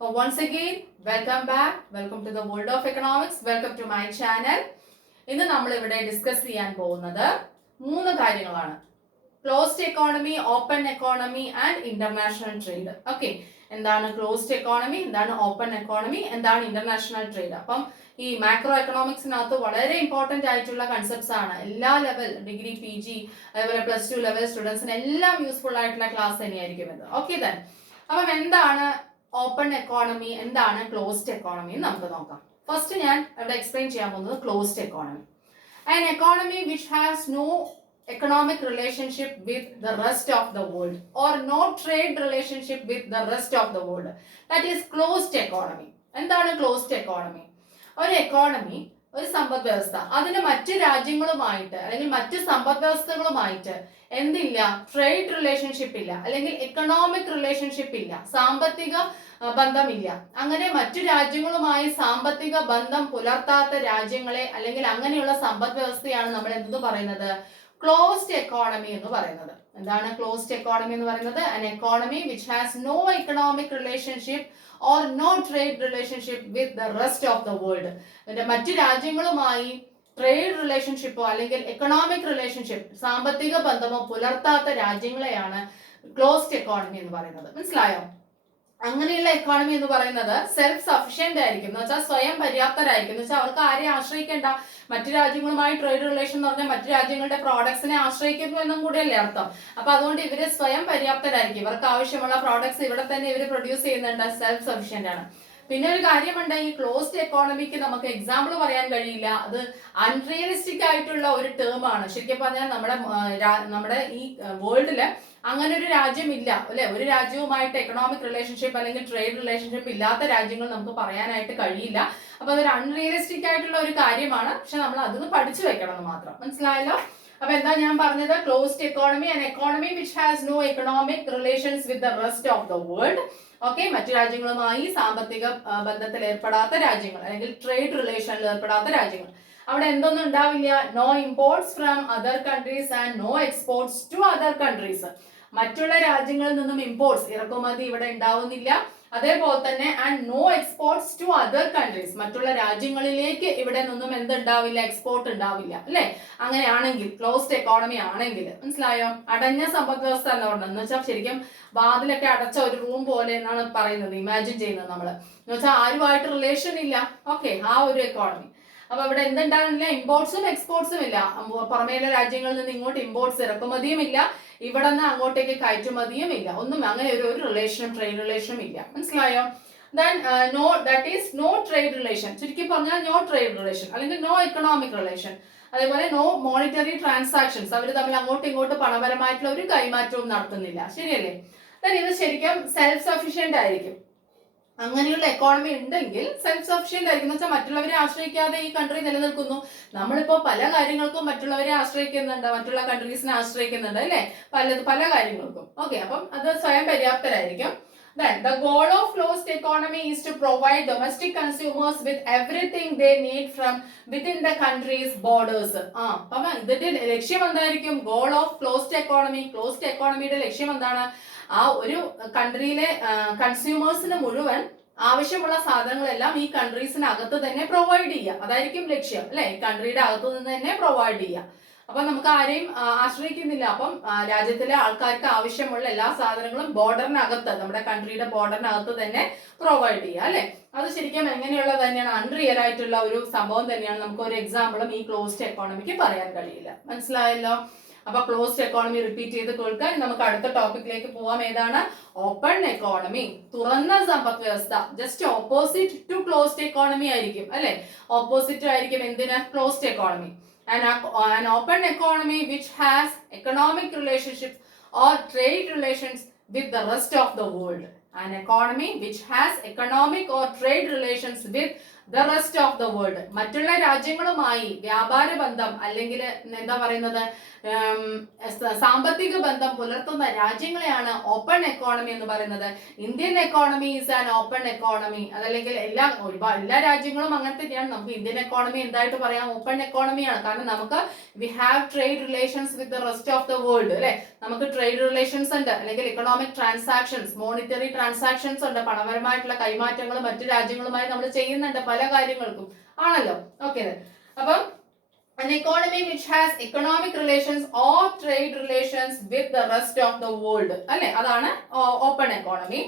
Once again, welcome back. Welcome to the world of economics. Welcome to my channel. ഇന്ന് നമ്മൾ ഇവിടെ discuss ചെയ്യാൻ പോകുന്നത് മൂന്ന് കാര്യങ്ങളാണ്. Closed economy, open economy and international trade. Okay, എന്താണ് ക്ലോസ്ഡ് എക്കോണമി, എന്താണ് ഓപ്പൺ എക്കോണമി, എന്താണ് ഇന്റർനാഷണൽ ട്രേഡ്. അപ്പം ഈ മാക്രോ എക്കണോമിക്സിനകത്ത് വളരെ ഇമ്പോർട്ടന്റ് ആയിട്ടുള്ള കൺസെപ്റ്റ്സ് ആണ്. എല്ലാ ലെവൽ ഡിഗ്രി, പി ജി, അതേപോലെ പ്ലസ് ടു ലെവൽ സ്റ്റുഡൻസിന് എല്ലാം യൂസ്ഫുൾ ആയിട്ടുള്ള ക്ലാസ് തന്നെയായിരിക്കും ഇത്. ഓക്കെ ദെൻ, അപ്പം എന്താണ് ഓപ്പൺ എക്കോണമി, എന്താണ് ക്ലോസ്ഡ് എക്കോണമി എന്ന് നമുക്ക് നോക്കാം. ഫസ്റ്റ് ഞാൻ ഇവിടെ എക്സ്പ്ലെയിൻ ചെയ്യാൻ പോകുന്നത് closed economy. An economy which has no economic relationship with the rest of the world or no trade relationship with the rest of the world, that is closed economy. എന്താണ് closed economy? ഒരു economy, ഒരു സമ്പദ് വ്യവസ്ഥ, അതിന് മറ്റ് രാജ്യങ്ങളുമായിട്ട് അല്ലെങ്കിൽ മറ്റ് സമ്പദ് വ്യവസ്ഥകളുമായിട്ട് എന്തില്ല, ട്രേഡ് റിലേഷൻഷിപ്പ് ഇല്ല, അല്ലെങ്കിൽ എക്കണോമിക് റിലേഷൻഷിപ്പ് ഇല്ല, സാമ്പത്തിക ബന്ധമില്ല. അങ്ങനെ മറ്റു രാജ്യങ്ങളുമായി സാമ്പത്തിക ബന്ധം പുലർത്താത്ത രാജ്യങ്ങളെ അല്ലെങ്കിൽ അങ്ങനെയുള്ള സമ്പദ് വ്യവസ്ഥയാണ് നമ്മൾ എന്ത് പറയുന്നത്, ക്ലോസ്ഡ് എക്കോണമി എന്ന് പറയുന്നത്. എന്താണ് ക്ലോസ്ഡ് എക്കോണമി എന്ന് പറയുന്നത്? an economy which has no economic relationship or no trade relationship with the rest of the world. മറ്റു രാജ്യങ്ങളുമായി ട്രേഡ് റിലേഷൻഷിപ്പോ അല്ലെങ്കിൽ എക്കണോമിക് റിലേഷൻഷിപ്പ്, സാമ്പത്തിക ബന്ധമോ പുലർത്താത്ത രാജ്യങ്ങളെയാണ് ക്ലോസ്ഡ് എക്കോണമി എന്ന് പറയുന്നത്. മനസ്സിലായോ? അങ്ങനെയുള്ള എക്കോണമി എന്ന് പറയുന്നത് സെൽഫ് സഫിഷ്യന്റ് ആയിരിക്കും, എന്ന് വെച്ചാൽ സ്വയം പര്യാപ്തരായിരിക്കും, എന്ന് വെച്ചാൽ അവർക്ക് ആരെയും ആശ്രയിക്കേണ്ട. മറ്റു രാജ്യങ്ങളുമായി ട്രേഡ് റിലേഷൻ എന്ന് പറഞ്ഞാൽ മറ്റു രാജ്യങ്ങളുടെ പ്രോഡക്ട്സിനെ ആശ്രയിക്കുന്നു എന്നും കൂടിയല്ലേ അർത്ഥം. അപ്പൊ അതുകൊണ്ട് ഇവര് സ്വയം പര്യാപ്തരായിരിക്കും, ഇവർക്ക് ആവശ്യമുള്ള പ്രോഡക്ട്സ് ഇവിടെ തന്നെ ഇവർ പ്രൊഡ്യൂസ് ചെയ്യുന്നുണ്ട്, സെൽഫ് സഫിഷ്യന്റ് ആണ്. പിന്നെ ഒരു കാര്യമുണ്ട്, ഈ ക്ലോസ്ഡ് എക്കോണമിക്ക് നമുക്ക് എക്സാമ്പിൾ പറയാൻ കഴിയില്ല, അത് അൺറിയലിസ്റ്റിക് ആയിട്ടുള്ള ഒരു ടേം ആണ്. ശരിക്കും പറഞ്ഞാൽ നമ്മുടെ ഈ വേൾഡില് അങ്ങനെ ഒരു രാജ്യമില്ല അല്ലെ. ഒരു രാജ്യവുമായിട്ട് എക്കണോമിക് റിലേഷൻഷിപ്പ് അല്ലെങ്കിൽ ട്രേഡ് റിലേഷൻഷിപ്പ് ഇല്ലാത്ത രാജ്യങ്ങൾ നമുക്ക് പറയാനായിട്ട് കഴിയില്ല. അപ്പൊ അതൊരു അൺറിയലിസ്റ്റിക് ആയിട്ടുള്ള ഒരു കാര്യമാണ്. പക്ഷെ നമ്മൾ അതൊന്ന് പഠിച്ചു വെക്കണം എന്ന് മാത്രം. മനസ്സിലായല്ലോ? അപ്പൊ എന്താ ഞാൻ പറഞ്ഞത്? Closed economy, an economy which has no economic relations with the rest of the world. Okay, മറ്റു രാജ്യങ്ങളുമായി സാമ്പത്തിക ബന്ധത്തിൽ ഏർപ്പെടാത്ത രാജ്യങ്ങൾ അല്ലെങ്കിൽ ട്രേഡ് റിലേഷനിൽ ഏർപ്പെടാത്ത രാജ്യങ്ങൾ. അവിടെ എന്തൊന്നും ഉണ്ടാവില്ല, no imports from other countries and no exports to other countries. മറ്റുള്ള രാജ്യങ്ങളിൽ നിന്നും ഇമ്പോർട്ട്സ്, ഇറക്കുമതി ഇവിടെ ഉണ്ടാവുന്നില്ല. അതേപോലെ തന്നെ and no exports to other countries, മറ്റുള്ള രാജ്യങ്ങളിലേക്ക് ഇവിടെ നിന്നും എന്തുണ്ടാവില്ല, എക്സ്പോർട്ട് ഉണ്ടാവില്ല അല്ലെ. അങ്ങനെയാണെങ്കിൽ ക്ലോസ്ഡ് എക്കോണമി ആണെങ്കിൽ, മനസ്സിലായോ? അടഞ്ഞ സമ്പദ് വ്യവസ്ഥ എന്ന് പറഞ്ഞത് എന്ന് വെച്ചാൽ ശരിക്കും വാതിലൊക്കെ അടച്ച ഒരു റൂം പോലെ എന്നാണ് പറയുന്നത്, ഇമാജിൻ ചെയ്യുന്നത് നമ്മള്. എന്ന് വെച്ചാൽ ആരുമായിട്ട് റിലേഷൻ ഇല്ല. ഓക്കെ, ആ ഒരു എക്കോണമി. അപ്പൊ ഇവിടെ എന്തുണ്ടാകുന്നില്ല, ഇമ്പോർട്ട്സും എക്സ്പോർട്സും ഇല്ല. പുറമേയുള്ള രാജ്യങ്ങളിൽ നിന്ന് ഇങ്ങോട്ട് ഇമ്പോർട്ട്സ്, ഇറക്കുമതിയും ഇല്ല, ഇവിടെ നിന്ന് അങ്ങോട്ടേക്ക് കയറ്റുമതിയും ഇല്ല, ഒന്നും അങ്ങനെ ഒരു റിലേഷനും ട്രേഡ് റിലേഷനും ഇല്ല. മനസ്സിലായോ? Then no, that is no trade relation. ചുരുക്കി പറഞ്ഞാൽ നോ ട്രേഡ് റിലേഷൻ അല്ലെങ്കിൽ നോ എക്കണോമിക് റിലേഷൻ. അതേപോലെ നോ മോണിറ്ററി ട്രാൻസാക്ഷൻസ്, അവർ തമ്മിൽ അങ്ങോട്ടും ഇങ്ങോട്ടും പണപരമായിട്ടുള്ള ഒരു കൈമാറ്റവും നടത്തുന്നില്ല. ശരിയല്ലേ? ദെൻ ഇത് ശരിക്കും സെൽഫ് സഫിഷ്യന്റ് ആയിരിക്കും. അങ്ങനെയുള്ള എക്കോണമി ഉണ്ടെങ്കിൽ സെൽഫ് സഫിഷ്യന്റ് ആയിരിക്കും, എന്ന് വെച്ചാൽ മറ്റുള്ളവരെ ആശ്രയിക്കാതെ ഈ കൺട്രി നിലനിൽക്കുന്നു. നമ്മളിപ്പോ പല കാര്യങ്ങൾക്കും മറ്റുള്ളവരെ ആശ്രയിക്കുന്നുണ്ട്, മറ്റുള്ള കൺട്രീസിനെ ആശ്രയിക്കുന്നുണ്ട് അല്ലെ, പല കാര്യങ്ങൾക്കും. ഓക്കെ, അപ്പം അത് സ്വയം പര്യാപ്തരായിരിക്കും. Then the goal of closed economy is to provide domestic consumers with everything they need from within the country's borders. അപ്പം ഇതിന്റെ ലക്ഷ്യം എന്തായിരിക്കും? Goal of closed economy, closed എക്കോണമിയുടെ ലക്ഷ്യം എന്താണ്? ആ ഒരു കൺട്രിയിലെ കൺസ്യൂമേഴ്സിന് മുഴുവൻ ആവശ്യമുള്ള സാധനങ്ങളെല്ലാം ഈ കൺട്രീസിനകത്ത് തന്നെ പ്രൊവൈഡ് ചെയ്യുക, അതായിരിക്കും ലക്ഷ്യം അല്ലെ. ഈ കൺട്രിയുടെ അകത്തു നിന്ന് തന്നെ പ്രൊവൈഡ് ചെയ്യുക. അപ്പൊ നമുക്ക് ആരെയും ആശ്രയിക്കുന്നില്ല. അപ്പം രാജ്യത്തിലെ ആൾക്കാർക്ക് ആവശ്യമുള്ള എല്ലാ സാധനങ്ങളും ബോർഡറിനകത്ത്, നമ്മുടെ കൺട്രിയുടെ ബോർഡറിനകത്ത് തന്നെ പ്രൊവൈഡ് ചെയ്യുക അല്ലെ. അത് ശരിക്കും എങ്ങനെയുള്ളത് തന്നെയാണ്, അൺറിയൽ ആയിട്ടുള്ള ഒരു സംഭവം തന്നെയാണ്. നമുക്ക് ഒരു എക്സാമ്പിളും ഈ ക്ലോസ്ഡ് എക്കോണമിക്ക് പറയാൻ കഴിയില്ല. മനസ്സിലായല്ലോ? അപ്പൊ ക്ലോസ്ഡ് എക്കോണമി റിപ്പീറ്റ് ചെയ്ത് കേൾക്കാൻ നമുക്ക് അടുത്ത ടോപ്പിക്കിലേക്ക് പോവാം. ഏതാണ്? ഓപ്പൺ എക്കോണമി, തുറന്ന സമ്പദ് വ്യവസ്ഥ. Just opposite to closed economy ആയിരിക്കും അല്ലെ. ഓപ്പോസിറ്റ് ആയിരിക്കും എന്തിന്? Closed economy. An open economy which has economic relationships or trade relations with the rest of the world. An economy which has economic or trade relations with the rest of the world. മറ്റുള്ള രാജ്യങ്ങളുമായി വ്യാപാര ബന്ധം അല്ലെങ്കിൽ എന്താ പറയുന്നത് സാമ്പത്തിക ബന്ധം പുലർത്തുന്ന രാജ്യങ്ങളെയാണ് ഓപ്പൺ എക്കോണമി എന്ന് പറയുന്നത്. Indian economy is an open economy. അതല്ലെങ്കിൽ എല്ലാ രാജ്യങ്ങളും അങ്ങനെ തന്നെയാണ്. നമുക്ക് ഇന്ത്യൻ എക്കോണമി എന്തായിട്ട് പറയാം? ഓപ്പൺ എക്കോണമിയാണ്. കാരണം നമുക്ക് we have trade relations with the rest of the world അല്ലെ. നമുക്ക് ട്രേഡ് റിലേഷൻസ് ഉണ്ട്, അല്ലെങ്കിൽ ഇക്കണോമിക് ട്രാൻസാക്ഷൻസ്, മോണിറ്ററി ട്രാൻസാക്ഷൻസ് ഉണ്ട്, പണപരമായിട്ടുള്ള കൈമാറ്റങ്ങൾ മറ്റു രാജ്യങ്ങളുമായി നമ്മൾ ചെയ്യുന്നുണ്ട് പല കാര്യങ്ങൾക്കും ആണല്ലോ. ഓക്കെ, അപ്പം an economy which has economic relations or trade relations with the rest of the world അല്ലെ, അതാണ് open economy.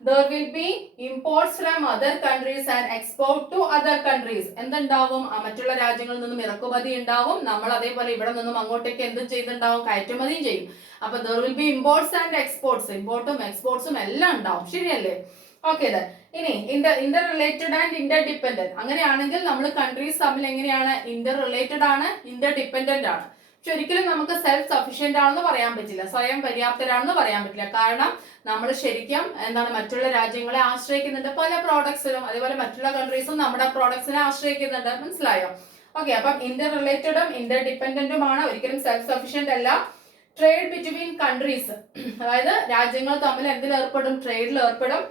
There will be imports from other countries and export to other countries. എന്തുണ്ടാവും? മറ്റുള്ള രാജ്യങ്ങളിൽ നിന്നും ഇറക്കുമതി ഉണ്ടാവും. നമ്മൾ അതേപോലെ ഇവിടെ നിന്നും അങ്ങോട്ടേക്ക് എന്തും ചെയ്തിട്ടുണ്ടാവും? കയറ്റുമതിയും ചെയ്യും. അപ്പൊ there will be imports and exports. ഇമ്പോർട്ടും എക്സ്പോർട്സും എല്ലാം ഉണ്ടാവും. ശരിയല്ലേ? ഓക്കെ, ഇനി Inter related and Inter dependent. അങ്ങനെയാണെങ്കിൽ നമ്മൾ കൺട്രീസ് തമ്മിൽ എങ്ങനെയാണ്? ഇന്റർ റിലേറ്റഡ് ആണ്, ഇന്റർ ഡിപ്പെൻഡന്റ് ആണ്. പക്ഷെ ഒരിക്കലും നമുക്ക് സെൽഫ് സഫീഷ്യന്റ് ആണെന്ന് പറയാൻ പറ്റില്ല, സ്വയം പര്യാപ്തരാണെന്ന് പറയാൻ പറ്റില്ല. കാരണം നമ്മൾ ശരിക്കും എന്താണ് മറ്റുള്ള രാജ്യങ്ങളെ ആശ്രയിക്കുന്നുണ്ട് പല പ്രോഡക്ട്സിനും. അതേപോലെ മറ്റുള്ള കൺട്രീസും നമ്മുടെ പ്രോഡക്ട്സിനെ ആശ്രയിക്കുന്നുണ്ട്. മനസ്സിലായോ? ഓക്കെ, അപ്പം ഇന്റർ റിലേറ്റഡും ഇന്റർ ഡിപ്പെൻഡന്റുമാണ്, ഒരിക്കലും സെൽഫ് സഫീഷ്യന്റ് അല്ല. ട്രേഡ് ബിറ്റ്വീൻ കൺട്രീസ്, അതായത് രാജ്യങ്ങൾ തമ്മിൽ എന്തിൽ ഏർപ്പെടും? ട്രേഡിൽ ഏർപ്പെടും.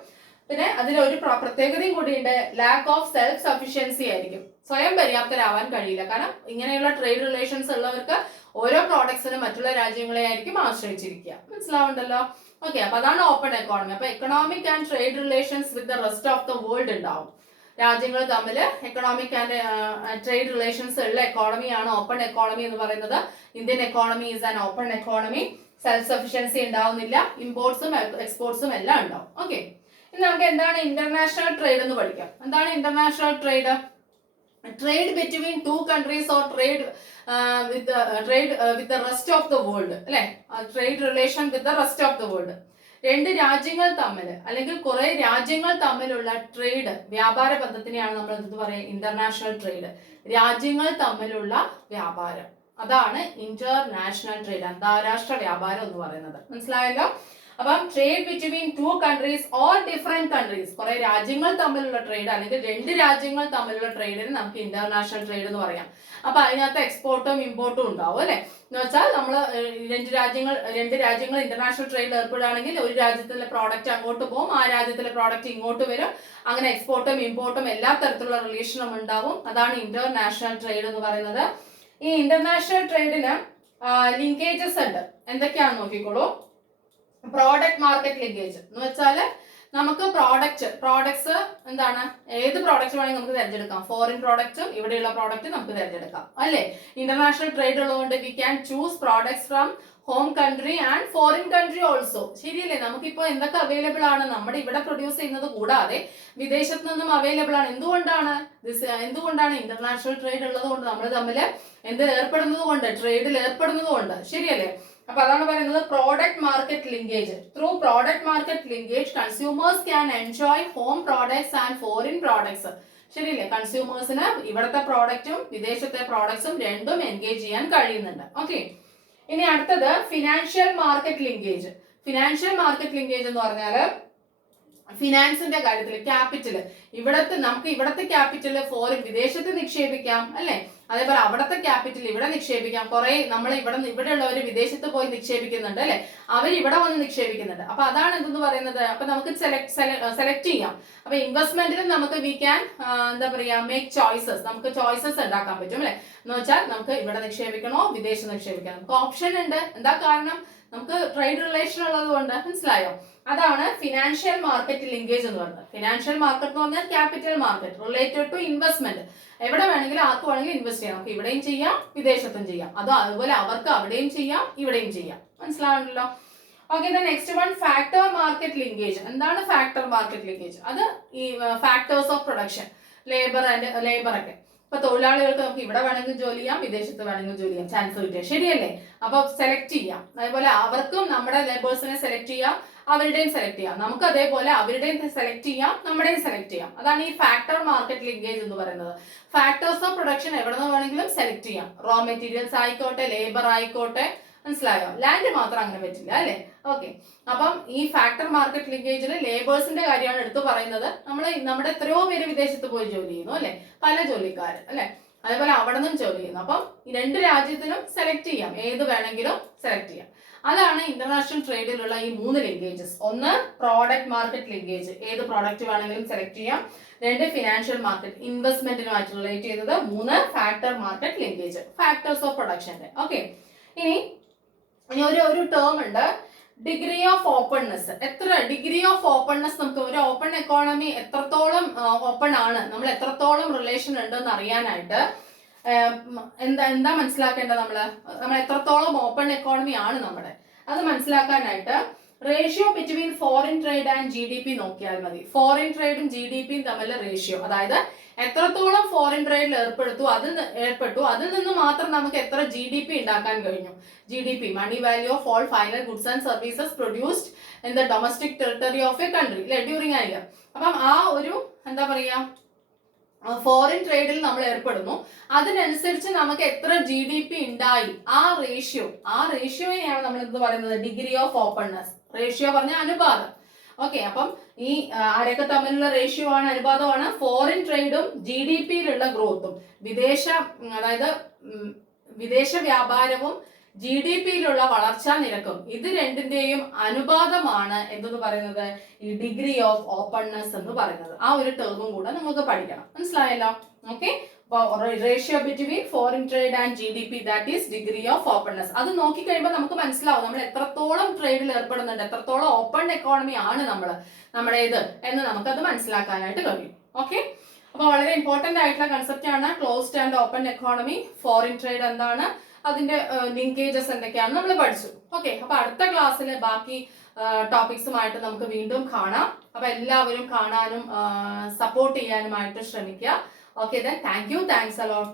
പിന്നെ അതിലൊരു പ്രത്യേകതയും കൂടിയുണ്ട്, ലാക്ക് ഓഫ് സെൽഫ് സഫീഷ്യൻസി ആയിരിക്കും. സ്വയം പര്യാപ്തരാവാൻ കഴിയില്ല. കാരണം ഇങ്ങനെയുള്ള ട്രേഡ് റിലേഷൻസ് ഉള്ളവർക്ക് ഓരോ പ്രോഡക്ട്സിനും മറ്റുള്ള രാജ്യങ്ങളെ ആയിരിക്കും ആശ്രയിച്ചിരിക്കുക. മനസ്സിലാവുണ്ടല്ലോ? ഓക്കെ, അപ്പൊ അതാണ് ഓപ്പൺ എക്കോണമി. അപ്പൊ economic and trade relations with the rest of the world ഉണ്ടാവും. രാജ്യങ്ങൾ തമ്മിൽ എക്കണോമിക് ആൻഡ് ട്രേഡ് റിലേഷൻസ് ഉള്ള എക്കോണമിയാണ് ഓപ്പൺ എക്കോണമി എന്ന് പറയുന്നത്. Indian economy is an open economy. Self sufficiency ഉണ്ടാവുന്നില്ല, ഇമ്പോർട്ട്സും എക്സ്പോർട്സും എല്ലാം ഉണ്ടാവും. ഓക്കെ, ഇനി നമുക്ക് എന്താണ് ഇന്റർനാഷണൽ ട്രേഡ് എന്ന് പഠിക്കാം. എന്താണ് international trade? Trade between two countries or trade with the rest of the world അല്ലെ. Trade relation with the rest of the world. രണ്ട് രാജ്യങ്ങൾ തമ്മിൽ അല്ലെങ്കിൽ കുറെ രാജ്യങ്ങൾ തമ്മിലുള്ള ട്രേഡ്, വ്യാപാര ബന്ധത്തിനെയാണ് നമ്മൾ എന്ത് പറയുക? International trade. രാജ്യങ്ങൾ തമ്മിലുള്ള വ്യാപാരം, അതാണ് ഇന്റർനാഷണൽ ട്രേഡ്, അന്താരാഷ്ട്ര വ്യാപാരം എന്ന് പറയുന്നത്. മനസ്സിലായല്ലോ? അപ്പം trade between two countries or different countries, കുറെ രാജ്യങ്ങൾ തമ്മിലുള്ള ട്രേഡ് അല്ലെങ്കിൽ രണ്ട് രാജ്യങ്ങൾ തമ്മിലുള്ള ട്രേഡിന് നമുക്ക് ഇന്റർനാഷണൽ ട്രേഡ് എന്ന് പറയാം. അപ്പൊ അതിനകത്ത് എക്സ്പോർട്ടും ഇമ്പോർട്ടും ഉണ്ടാവും അല്ലെ. എന്ന് വെച്ചാൽ നമ്മൾ രണ്ട് രാജ്യങ്ങൾ ഇന്റർനാഷണൽ ട്രേഡിൽ ഏർപ്പെടുകയാണെങ്കിൽ ഒരു രാജ്യത്തിലെ പ്രോഡക്റ്റ് അങ്ങോട്ട് പോകും, ആ രാജ്യത്തിലെ പ്രോഡക്റ്റ് ഇങ്ങോട്ട് വരും. അങ്ങനെ എക്സ്പോർട്ടും ഇമ്പോർട്ടും എല്ലാ തരത്തിലുള്ള റിലേഷനും ഉണ്ടാവും. അതാണ് ഇന്റർനാഷണൽ ട്രേഡ് എന്ന് പറയുന്നത്. ഈ ഇന്റർനാഷണൽ ട്രേഡിന് ലിങ്കേജസ് ഉണ്ട്. എന്തൊക്കെയാണെന്ന് നോക്കിക്കോളൂ. പ്രോഡക്റ്റ് മാർക്കറ്റ് ലിങ്കേജ് എന്ന് വെച്ചാല് നമുക്ക് പ്രോഡക്ട്സ് എന്താണ്? ഏത് പ്രോഡക്റ്റ് വേണമെങ്കിൽ നമുക്ക് തിരഞ്ഞെടുക്കാം. ഫോറിൻ പ്രോഡക്റ്റും ഇവിടെയുള്ള പ്രോഡക്റ്റ് നമുക്ക് തിരഞ്ഞെടുക്കാം അല്ലെ. ഇന്റർനാഷണൽ ട്രേഡ് ഉള്ളതുകൊണ്ട് we can choose products from home country and foreign country also. ശരിയല്ലേ? നമുക്കിപ്പോ എന്തൊക്കെ അവൈലബിൾ ആണ്? നമ്മുടെ ഇവിടെ പ്രൊഡ്യൂസ് ചെയ്യുന്നത് കൂടാതെ വിദേശത്ത് നിന്നും അവൈലബിൾ ആണ്. എന്തുകൊണ്ടാണ്? ഇന്റർനാഷണൽ ട്രേഡ് ഉള്ളത് കൊണ്ട്, നമ്മൾ തമ്മിൽ ഏർപ്പെടുന്നത് കൊണ്ട്, ട്രേഡിൽ ഏർപ്പെടുന്നത് കൊണ്ട്. ശരിയല്ലേ? അപ്പൊ അതാണ് പറയുന്നത് product market linkage. Through product market linkage consumers can enjoy home products and foreign products. ശരിയല്ലേ? കൺസ്യൂമേഴ്സിന് ഇവിടുത്തെ പ്രോഡക്റ്റും വിദേശത്തെ പ്രോഡക്ട്സും രണ്ടും എൻഗേജ് ചെയ്യാൻ കഴിയുന്നുണ്ട്. ഓക്കെ, ഇനി അടുത്തത് financial market linkage. Financial market linkage എന്ന് പറഞ്ഞാല് ഫിനാൻസിന്റെ കാര്യത്തിൽ ക്യാപിറ്റൽ, നമുക്ക് ഇവിടത്തെ ക്യാപിറ്റൽ ഫോറിൻ വിദേശത്ത് നിക്ഷേപിക്കാം അല്ലെ. അതേപോലെ അവിടത്തെ ക്യാപിറ്റൽ ഇവിടെ നിക്ഷേപിക്കാം. കുറെ നമ്മൾ ഇവിടെയുള്ളവർ വിദേശത്ത് പോയി നിക്ഷേപിക്കുന്നുണ്ട് അല്ലെ, അവർ ഇവിടെ വന്ന് നിക്ഷേപിക്കുന്നുണ്ട്. അപ്പൊ അതാണ് എന്തെന്ന് പറയുന്നത്. അപ്പൊ നമുക്ക് സെലക്ട് ചെയ്യാം. അപ്പൊ ഇൻവെസ്റ്റ്മെന്റിലും നമുക്ക് വി ക്യാൻ എന്താ പറയാ മേക്ക് ചോയ്സസ്. നമുക്ക് ചോയ്സസ് ഉണ്ടാക്കാൻ പറ്റും അല്ലെ. എന്ന് വെച്ചാൽ നമുക്ക് ഇവിടെ നിക്ഷേപിക്കണോ വിദേശത്ത് നിക്ഷേപിക്കണോ, നമുക്ക് ഓപ്ഷൻ ഉണ്ട്. എന്താ കാരണം? നമുക്ക് ട്രേഡ് റിലേഷൻ ഉള്ളത് കൊണ്ട്. മനസ്സിലായോ? അതാണ് ഫിനാൻഷ്യൽ മാർക്കറ്റ് ലിങ്കേജ് എന്ന് പറയുന്നത്. ഫിനാൻഷ്യൽ മാർക്കറ്റ് എന്ന് പറഞ്ഞാൽ capital market related to investment. എവിടെ വേണമെങ്കിലും ആർക്ക് വേണമെങ്കിലും ഇൻവെസ്റ്റ് ചെയ്യാം. നമുക്ക് ഇവിടെയും ചെയ്യാം വിദേശത്തും ചെയ്യാം. അതുപോലെ അവർക്ക് അവിടെയും ചെയ്യാം ഇവിടെയും ചെയ്യാം. മനസ്സിലാവുന്നല്ലോ? Okay, next one factor market linkage. എന്താണ് ഫാക്ടർ മാർക്കറ്റ് ലിങ്കേജ്? അത് ഈ ഫാക്ടേഴ്സ് ഓഫ് പ്രൊഡക്ഷൻ, ലേബർ ഒക്കെ. ഇപ്പൊ തൊഴിലാളികൾക്ക് നമുക്ക് ഇവിടെ വേണമെങ്കിൽ ജോലി ചെയ്യാം, വിദേശത്ത് വേണമെങ്കിൽ ജോലി ചെയ്യാം, ചാൻസ് കിട്ടിയാൽ. ശരിയല്ലേ? അപ്പൊ സെലക്ട് ചെയ്യാം. അതേപോലെ അവർക്കും നമ്മുടെ ലേബേഴ്സിനെ സെലക്ട് ചെയ്യാം, അവരുടെയും സെലക്ട് ചെയ്യാം. നമുക്ക് അതേപോലെ അവരുടെയും സെലക്ട് ചെയ്യാം, നമ്മുടെയും സെലക്ട് ചെയ്യാം. അതാണ് ഈ ഫാക്ടർ മാർക്കറ്റ് ലിങ്കേജ് എന്ന് പറയുന്നത്. ഫാക്ടേഴ്സ് ഓഫ് പ്രൊഡക്ഷൻ എവിടെ നിന്ന് വേണമെങ്കിലും സെലക്ട് ചെയ്യാം. റോ മെറ്റീരിയൽസ് ആയിക്കോട്ടെ, ലേബർ ആയിക്കോട്ടെ, മനസ്സിലായോ? ലാൻഡ് മാത്രം അങ്ങനെ പറ്റില്ല അല്ലേ? ഓക്കെ. അപ്പം ഈ ഫാക്ടർ മാർക്കറ്റ് ലിങ്കേജിൽ ലേബേഴ്സിന്റെ കാര്യമാണ് എടുത്തു പറയുന്നത്. നമ്മുടെ എത്രയോ പേര് വിദേശത്ത് പോയി ജോലി ചെയ്യുന്നു അല്ലെ, പല ജോലിക്കാർ അല്ലെ, അതേപോലെ അവിടെ നിന്നും ജോലി ചെയ്യുന്നു. അപ്പം ഈ രണ്ട് രാജ്യത്തിനും സെലക്ട് ചെയ്യാം, ഏത് വേണമെങ്കിലും സെലക്ട് ചെയ്യാം. അതാണ് ഇന്റർനാഷണൽ ട്രേഡിലുള്ള ഈ 3 ലിങ്കേജസ്. ഒന്ന് പ്രോഡക്റ്റ് മാർക്കറ്റ് ലിങ്കേജ്, ഏത് പ്രോഡക്റ്റ് വേണമെങ്കിലും സെലക്ട് ചെയ്യാം. 2 ഫിനാൻഷ്യൽ മാർക്കറ്റ്, ഇൻവെസ്റ്റ്മെന്റിനുമായിട്ട് റിലേറ്റ് ചെയ്തത്. 3 factor market linkage, factors of പ്രൊഡക്ഷന്റെ. ഓക്കെ. ഇനി ഒരു ടേം ഉണ്ട്, ഡിഗ്രി ഓഫ് ഓപ്പൺനെസ്. എത്ര ഡിഗ്രി ഓഫ് ഓപ്പൺനെസ്, നമുക്ക് ഒരു ഓപ്പൺ എക്കോണമി എത്രത്തോളം ഓപ്പൺ ആണ്, നമ്മൾ എത്രത്തോളം റിലേഷൻ ഉണ്ടെന്ന് അറിയാനായിട്ട് എന്താ മനസ്സിലാക്കേണ്ടത്? നമ്മൾ എത്രത്തോളം ഓപ്പൺ എക്കോണമി ആണ് നമ്മുടെ, അത് മനസ്സിലാക്കാനായിട്ട് ratio between foreign trade and GDP നോക്കിയാൽ മതി. ഫോറിൻ ട്രേഡും GDPയും തമ്മിലുള്ള റേഷ്യോ, അതായത് എത്രത്തോളം ഫോറിൻ ട്രേഡിൽ ഏർപ്പെട്ടു അതിൽ നിന്ന് മാത്രം നമുക്ക് എത്ര GDP ഉണ്ടാക്കാൻ കഴിഞ്ഞു. GDP, money value of all final goods and services produced in the domestic territory of a country during a year. അപ്പം ആ ഒരു എന്താ പറയാ, ഫോറിൻ ട്രേഡിൽ നമ്മൾ ഏർപ്പെടുന്നു, അതിനനുസരിച്ച് നമുക്ക് എത്ര GDP ഉണ്ടായി, ആ റേഷ്യോയെയാണ് നമ്മൾ എന്ത് പറയുന്നത്, ഡിഗ്രി ഓഫ് ഓപ്പൺനെസ്. റേഷ്യോ പറഞ്ഞ അനുപാതം. ഓക്കെ. അപ്പം ഈ ആരൊക്കെ തമ്മിലുള്ള റേഷ്യോ ആണ്, അനുപാതമാണ്? ഫോറിൻ ട്രേഡും GDPയിലുള്ള ഗ്രോത്തും, അതായത് വിദേശ വ്യാപാരവും GDPയിലുള്ള വളർച്ചാ നിരക്കും, ഇത് രണ്ടിന്റെയും അനുപാതമാണ് എന്തെന്ന് പറയുന്നത്, ഈ ഡിഗ്രി ഓഫ് ഓപ്പൺനെസ് എന്ന് പറയുന്നത്. ആ ഒരു ടേമും കൂടെ നിങ്ങൾക്ക് പഠിക്കണം. മനസ്സിലായല്ലോ? Okay. Ratio between foreign trade and GDP, that is degree of openness. അത് നോക്കിക്കഴിയുമ്പോൾ നമുക്ക് മനസ്സിലാവും നമ്മൾ എത്രത്തോളം ട്രേഡിൽ ഏർപ്പെടുന്നുണ്ട്, എത്രത്തോളം ഓപ്പൺ എക്കോണമി ആണ് നമ്മുടേത് എന്ന് നമുക്കത് മനസ്സിലാക്കാനായിട്ട് കഴിയും. ഓക്കെ. അപ്പൊ വളരെ ഇമ്പോർട്ടന്റ് ആയിട്ടുള്ള കൺസെപ്റ്റ് ആണ് closed and open economy. Foreign trade എന്താണ്, അതിന്റെ ലിങ്കേജസ് എന്തൊക്കെയാണ് നമ്മൾ പഠിച്ചു. ഓക്കെ. അപ്പൊ അടുത്ത ക്ലാസ്സിൽ ബാക്കി ടോപ്പിക്സുമായിട്ട് നമുക്ക് വീണ്ടും കാണാം. അപ്പൊ എല്ലാവരും കാണാനും സപ്പോർട്ട് ചെയ്യാനുമായിട്ട് ശ്രമിക്കുക. Okay, then thank you. Thanks a lot.